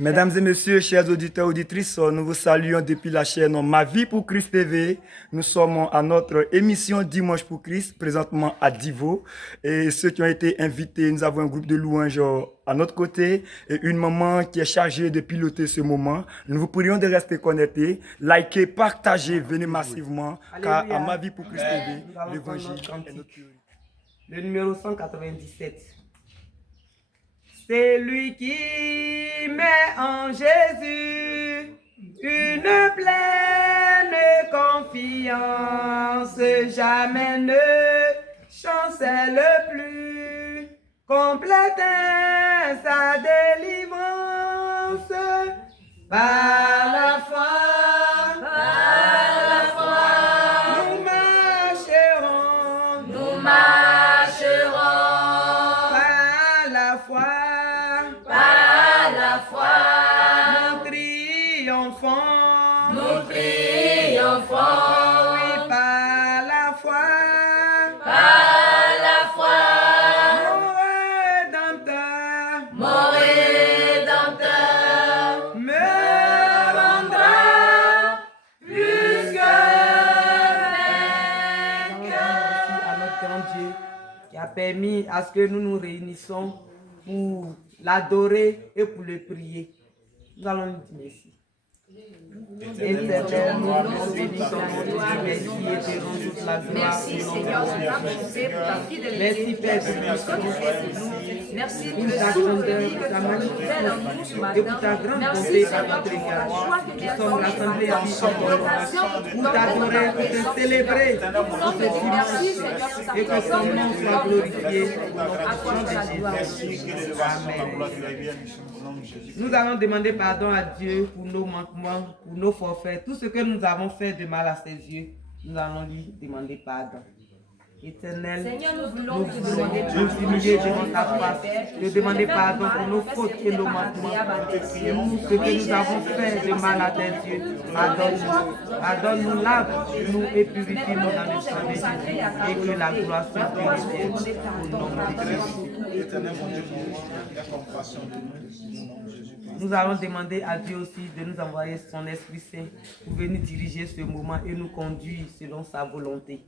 Mesdames et messieurs, chers auditeurs, auditrices, nous vous saluons depuis la chaîne Ma Vie pour Christ TV. Nous sommes à notre émission Dimanche pour Christ, présentement à Divo. Et ceux qui ont été invités, nous avons un groupe de louanges à notre côté et une maman qui est chargée de piloter ce moment. Nous vous prions de rester connectés, liker, partager, venez massivement, car à Ma Vie pour Christ TV, l'évangile est notre priorité. Le numéro 197. C'est lui qui met en Jésus une pleine confiance, jamais ne chancelle plus, complète sa délivrance par la foi. Permis à ce que nous nous réunissons pour l'adorer et pour le prier. Nous allons lui dire merci. Éternel, nous bénissons toute la gloire. Merci Seigneur, pour ta bonté, pour ta fidélité. Merci Père, pour ce que tu fais pour nous. Merci pour le ta souffle grandeur, que pour ta tu fais magnificence en nous ce et matin. pour ta grande Merci bonté à Seigneur notre pour la égard. joie que tu Nous as sommes rassemblés donnée ici pour l'occasion pour t'adorer, pour te célébrer, pour te Merci célébrer Seigneur pour ta et que ton nom soit glorifié. À toi la gloire. Nous allons demander pardon à Dieu pour nos manquements, pour nos forfaits, tout ce que nous avons fait de mal à ses yeux. Nous allons lui demander pardon. Éternel, Seigneur, nous nous voulons te demander voulons nous humilier devant ta pardon. face, de demander pardon pour nos fautes et nos manquements. Et nous, ce que nous avons fait de mal à tes yeux, pardonne-nous. Pardonne-nous, lave-nous et purifie-nous dans le sang de Jésus. Et que la gloire soit glorifiée au nom de Jésus. Nous allons demander à Dieu aussi de nous envoyer son Esprit Saint pour venir diriger ce moment et nous conduire selon sa volonté.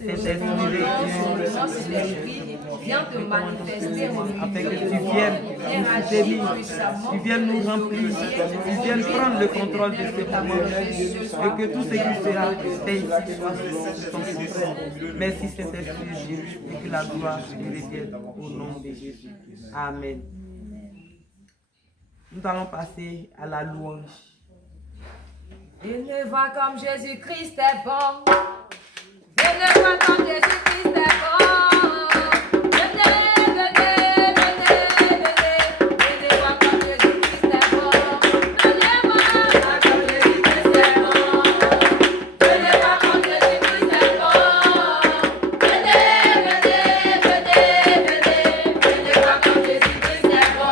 Saint-Esprit, viens te manifester afin que tu viennes nous soutenir, tu viennes nous remplir, tu viennes prendre le contrôle de ce moment et que tout ce qui sera fait ici soit selon ton contraire. Merci Saint-Esprit Dieu et que la gloire te revienne au nom de Jésus. Amen. Nous allons passer à la louange. Venez voir comme Jésus-Christ est bon. Venez voir comme Jésus-Christ est bon. Venez, venez, venez, venez. Venez voir comme Jésus-Christ est bon. Venez voir comme Jésus-Christ est bon. Venez voir comme Jésus-Christ est bon. Venez, venez, venez, venez. Venez voir comme Jésus-Christ est bon.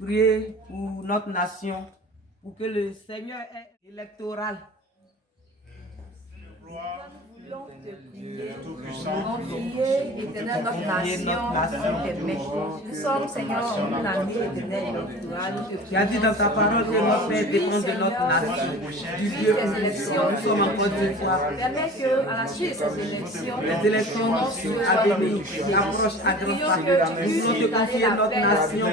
Prier pour notre nation, pour que le Seigneur est électoral. Confier, éternel, notre nation entre tes mains. Nous sommes, Seigneur, une année éternelle électorale. Tu as dit dans ta parole que notre paix dépend de notre nation, du Dieu où nous sommes en Côte d'Ivoire. Permets qu'à la suite de ces élections, Les élections à venir approchent à grands pas. Nous voulons te confier notre nation.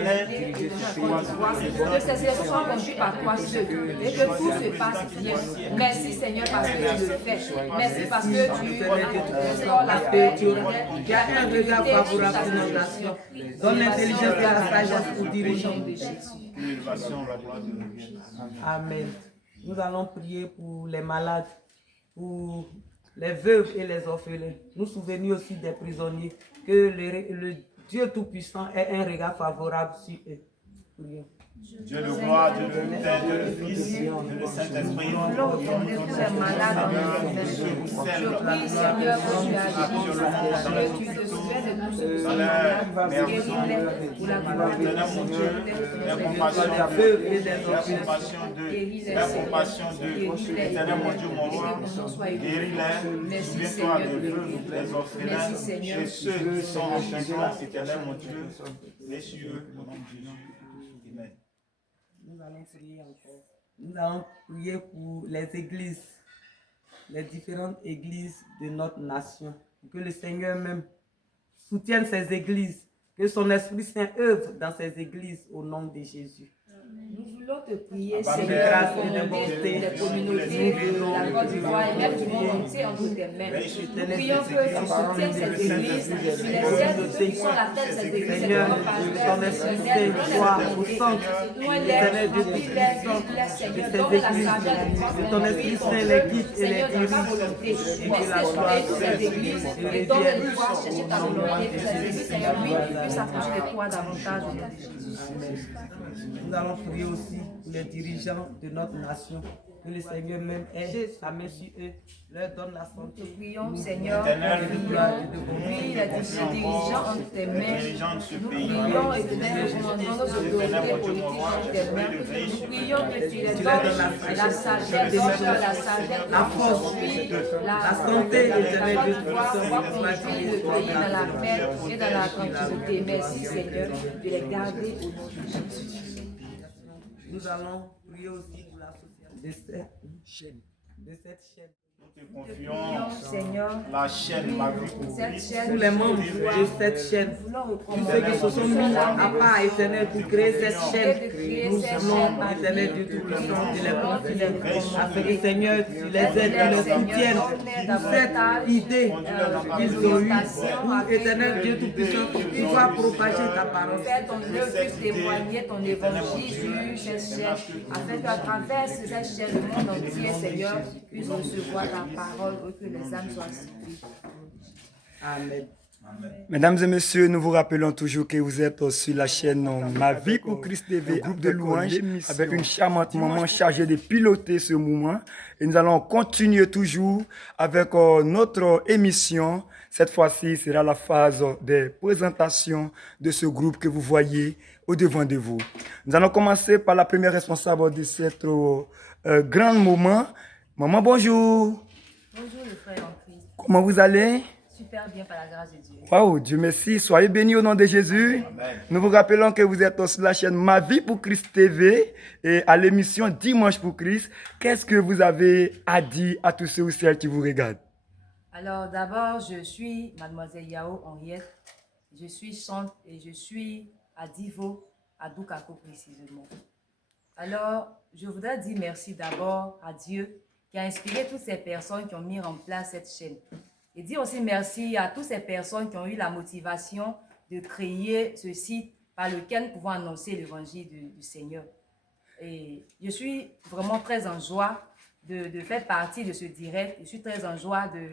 que ces élections soient conduites par toi seul et que tout se passe bien. Merci Seigneur parce que tu le fais. Merci parce que tu restaures la paix. Tu as un regard favorable sur notre nation. Donne l'intelligence et la sagesse pour diriger. Amen. Nous allons prier pour les malades, pour les veuves et les orphelins. Nous souvenir aussi des prisonniers, que le Dieu Tout-Puissant ait un regard favorable sur eux. Prions. Dieu de gloire, Dieu de Père, Dieu de Fils, Dieu de Saint-Esprit. Nous voulons retourner tous ces malades dans nos mains. Je prie, Seigneur, que tu agis et tu te souviens de tous ceux qui sont malades. Guéris-les pour la gloire de Éternel mon Dieu, la compassion d'eux, éternel mon Dieu, mon roi, guéris-les, souviens-toi de eux, les orphelins, et ceux qui sont en prison, éternel mon Dieu, les sur eux, au nom de Jésus. Amen. Nous allons prier encore. Nous allons prier pour les églises, les différentes églises de notre nation. Que le Seigneur même soutienne ces églises, que son Esprit Saint œuvre dans ces églises au nom de Jésus. Nous voulons te prier, Grâce Seigneur, et de pour bonté, les communautés de la Côte d'Ivoire et même du monde entier entre tes mains. Nous prions que tu soutiennes ces églises, tu les aides, ceux qui sont la tête de ces églises, Seigneur, ton Esprit Saint soit au centre, Éternel Dieu Tout-Puissant, de ces églises, que ton Esprit Saint les guide et les dirige, et que la gloire toutes ces églises et donne le pouvoir chercher ta volonté, que ces églises, Seigneur, oui, puissent s'approcher de toi davantage au nom de Jésus. Nous allons prier aussi pour les dirigeants de notre nation. Que le Seigneur même aide sa main sur eux, leur donne la santé. Nous prions, Seigneur, oui, les dirigeants entre tes mains. Nous prions, Éternel, commandons nos autorités politiques entre tes mains. Nous prions que tu les donnes la sagesse, la force, la santé, Éternel, de pouvoir conduire le pays dans la paix et dans la tranquillité. Merci, Seigneur, de les garder au nom de Jésus. Nous allons prier aussi pour la société de cette chaîne. Nous te confions, Seigneur, la chaîne, ma vie pour Christ. Tous les membres de cette chaîne, tous ceux qui se sont mis à part, Éternel, pour créer cette chaîne, nous voulons, Éternel, de tout-puissant, de les confier, afin que, Seigneur, tu les aides, tu les soutiennes pour cette idée qu'ils ont eue, pour, Éternel, Dieu tout-puissant, pour pouvoir propager ta parole. Fais ton œuvre, puisse témoigner ton évangile sur cette chaîne, afin qu'à travers cette chaîne, le monde entier, Seigneur, puisse recevoir ta parole et que les âmes soient sauvées. Amen. Mesdames et messieurs, nous vous rappelons toujours que vous êtes sur la chaîne Ma Vie pour Christ TV, groupe de louanges, avec une charmante maman chargée de piloter ce moment. Et nous allons continuer toujours avec notre émission. Cette fois-ci, sera la phase des présentations de ce groupe que vous voyez au devant de vous. Nous allons commencer par la première responsable de cet grand moment. Maman, bonjour. Bonjour le frère en Christ. Comment vous allez? Super bien par la grâce de Dieu. Waouh, Dieu merci. Soyez bénis au nom de Jésus. Amen. Nous vous rappelons que vous êtes sur la chaîne Ma Vie pour Christ TV et à l'émission Dimanche pour Christ. Qu'est-ce que vous avez à dire à tous ceux ou celles qui vous regardent? Alors d'abord, je suis Mademoiselle Yao Henriette. Je suis chante et je suis à Divo, à Dukako précisément. Alors, je voudrais dire merci d'abord à Dieu qui a inspiré toutes ces personnes qui ont mis en place cette chaîne. Et dire aussi merci à toutes ces personnes qui ont eu la motivation de créer ce site par lequel nous pouvons annoncer l'évangile du Seigneur. Et je suis vraiment très en joie de faire partie de ce direct. Je suis très en joie de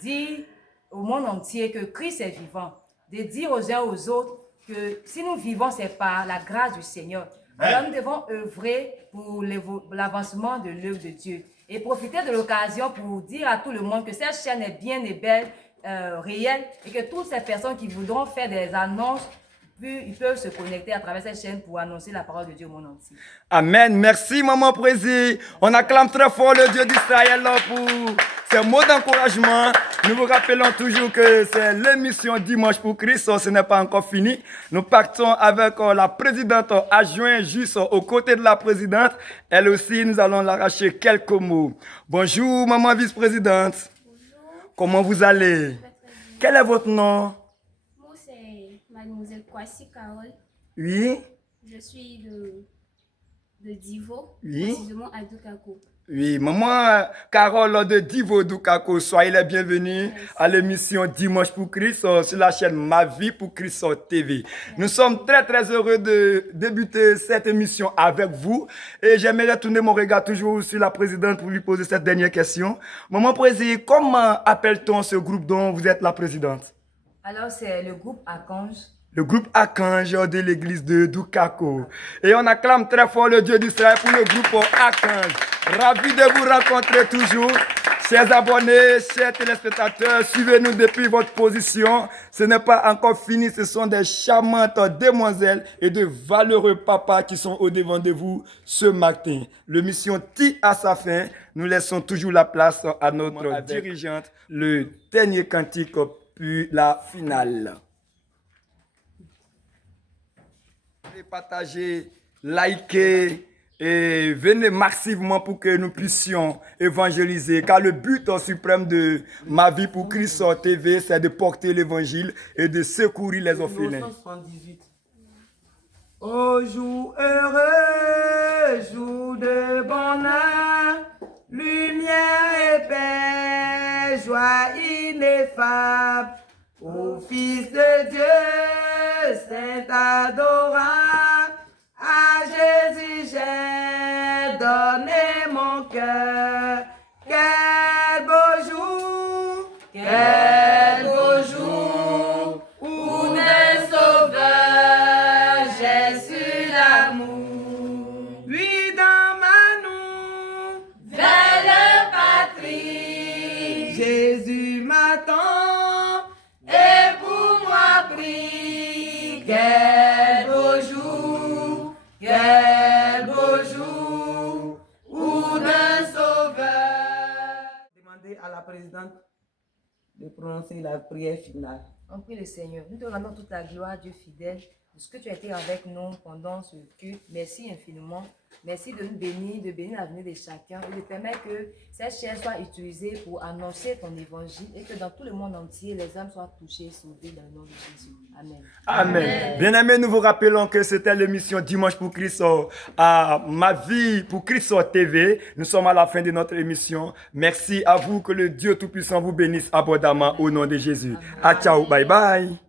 dire au monde entier que Christ est vivant. De dire aux uns aux autres que si nous vivons, c'est par la grâce du Seigneur. Alors nous devons œuvrer pour l'avancement de l'œuvre de Dieu. Et profiter de l'occasion pour dire à tout le monde que cette chaîne est bien et belle, réelle, et que toutes ces personnes qui voudront faire des annonces, ils peuvent se connecter à travers cette chaîne pour annoncer la parole de Dieu au monde entier. Amen. Merci, Maman Prési. On acclame très fort le Dieu d'Israël pour ces mots d'encouragement. Nous vous rappelons toujours que c'est l'émission Dimanche pour Christ. Ce n'est pas encore fini. Nous partons avec la présidente adjointe juste aux côtés de la présidente. Elle aussi, nous allons l'arracher quelques mots. Bonjour, Maman vice-présidente. Bonjour. Comment vous allez? Quel est votre nom? Moi, c'est Mademoiselle Kwasi Carole. Oui. Je suis de Divo, Oui. précisément à Dukako. Oui, Maman Carole de Divo Dukako, soyez les bienvenus à l'émission Dimanche pour Christ sur la chaîne Ma Vie pour Christ TV. Nous sommes très très heureux de débuter cette émission avec vous et j'aimerais tourner mon regard toujours sur la présidente pour lui poser cette dernière question. Maman Président, comment appelle-t-on ce groupe dont vous êtes la présidente? Alors c'est le groupe Archange. le groupe Archange de l'église de Dukako. Et on acclame très fort le Dieu d'Israël pour le groupe Archange. Ravi de vous rencontrer toujours. Chers abonnés, chers téléspectateurs, suivez-nous depuis votre position. Ce n'est pas encore fini, ce sont des charmantes demoiselles et de valeureux papas qui sont au devant de vous ce matin. L'émission tire à sa fin. Nous laissons toujours la place à notre dirigeante, le dernier cantique puis la finale. Partagez, likez et venez massivement pour que nous puissions évangéliser. Car le but suprême de Ma vie pour Christ TV, c'est de porter l'évangile et de secourir les orphelins. 1978. Ô jour heureux, jour de bonheur, lumière et paix, joie ineffable, ô Fils de Dieu, Saint adorable, à Jésus j'ai donné mon cœur. Quel beau jour, quel beau jour, où d'un sauveur j'ai su l'amour. Lui dans ma nouvelle patrie, Jésus m'attend et pour moi prie. Quel beau jour, quel beau jour, où d'un sauveur. Demandez à la présidente de prononcer la prière finale. On prie le Seigneur. Nous te rendons toute la gloire, Dieu fidèle, de ce que tu as été avec nous pendant ce culte. Merci infiniment. Merci de nous bénir, de bénir l'avenir de chacun et de permettre que cette chaîne soit utilisée pour annoncer ton évangile et que dans tout le monde entier, les âmes soient touchées, sauvées dans le nom de Jésus. Amen. Amen. Bien-aimés, nous vous rappelons que c'était l'émission Dimanche pour Christ à Ma vie pour Christ TV. Nous sommes à la fin de notre émission. Merci à vous, que le Dieu Tout-Puissant vous bénisse abondamment au nom de Jésus. À ciao, bye bye.